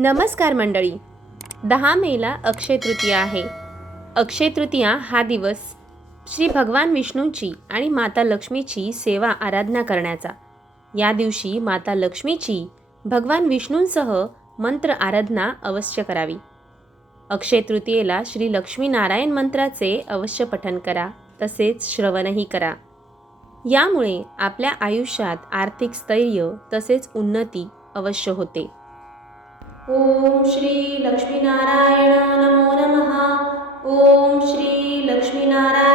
नमस्कार मंडळी. दहा मेला अक्षय तृतीया आहे. अक्षय तृतीया हा दिवस श्री भगवान विष्णूची आणि माता लक्ष्मीची सेवा आराधना करण्याचा. या दिवशी माता लक्ष्मीची भगवान विष्णूंसह मंत्र आराधना अवश्य करावी. अक्षय तृतीयेला श्री लक्ष्मीनारायण मंत्राचे अवश्य पठन करा तसेच श्रवणही करा. यामुळे आपल्या आयुष्यात आर्थिक स्थैर्य तसेच उन्नती अवश्य होते. श्री लक्ष्मी नारायण नमो। नमः ॐ श्रीलक्ष्मीनारायण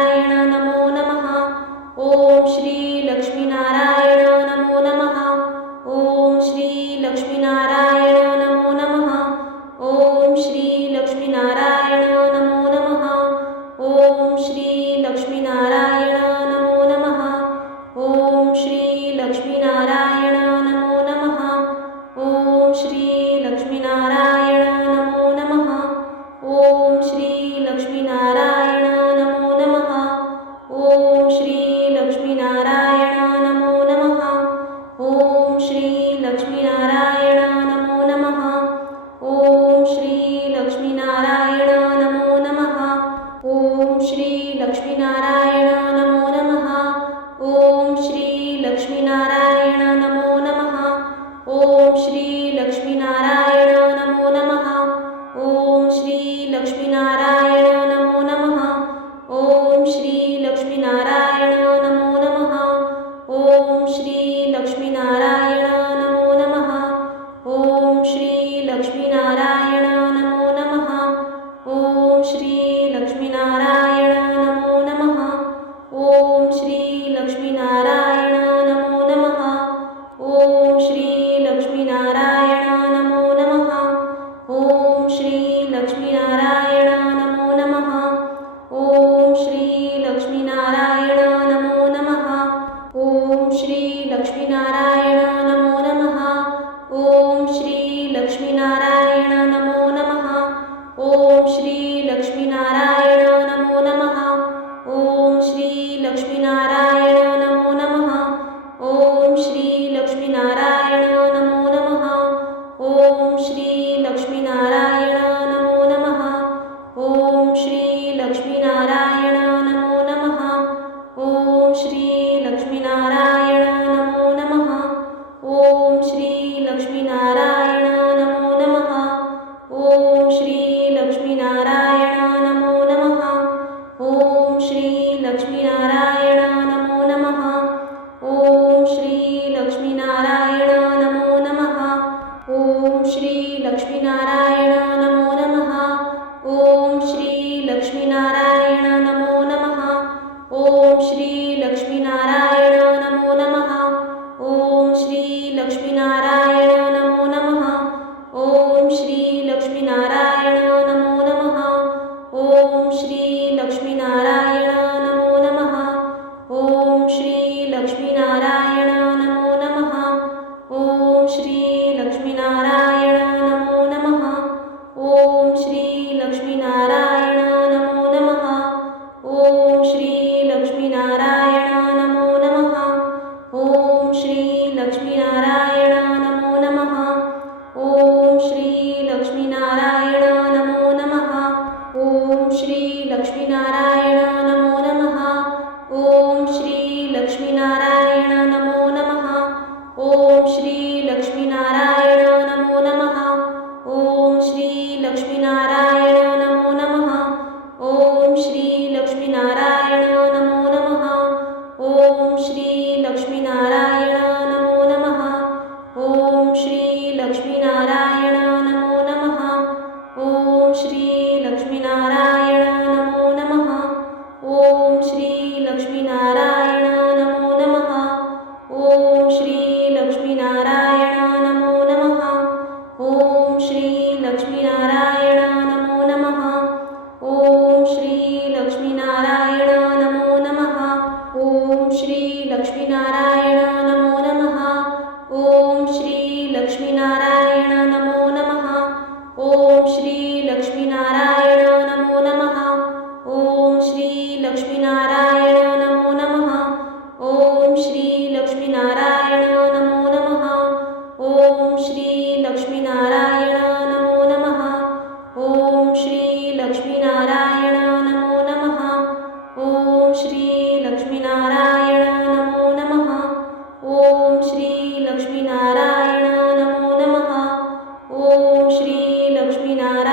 श्री लक्ष्मी नारायण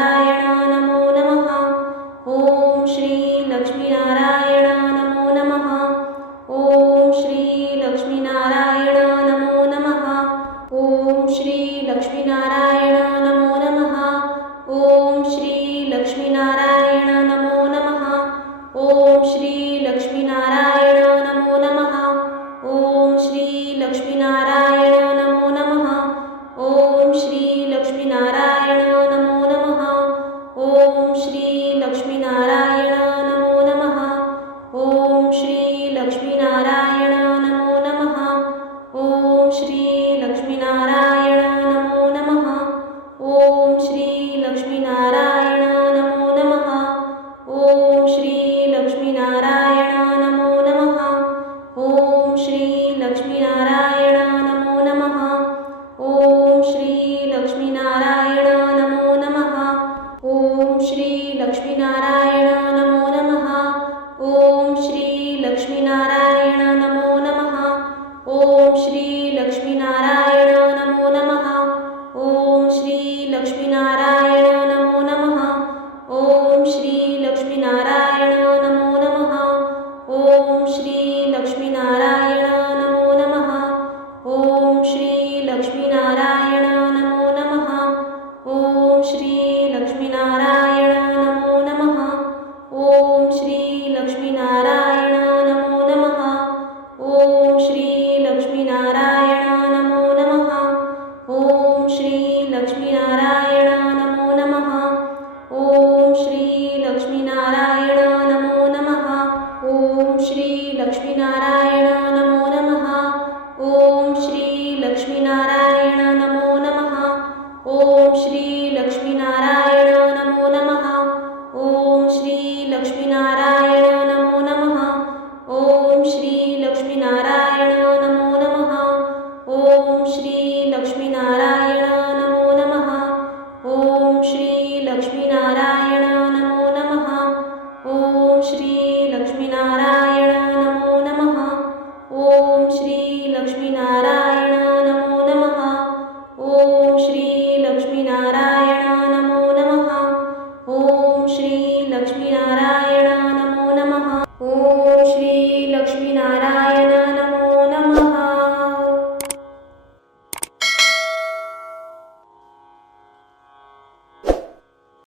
മായ ॐ श्री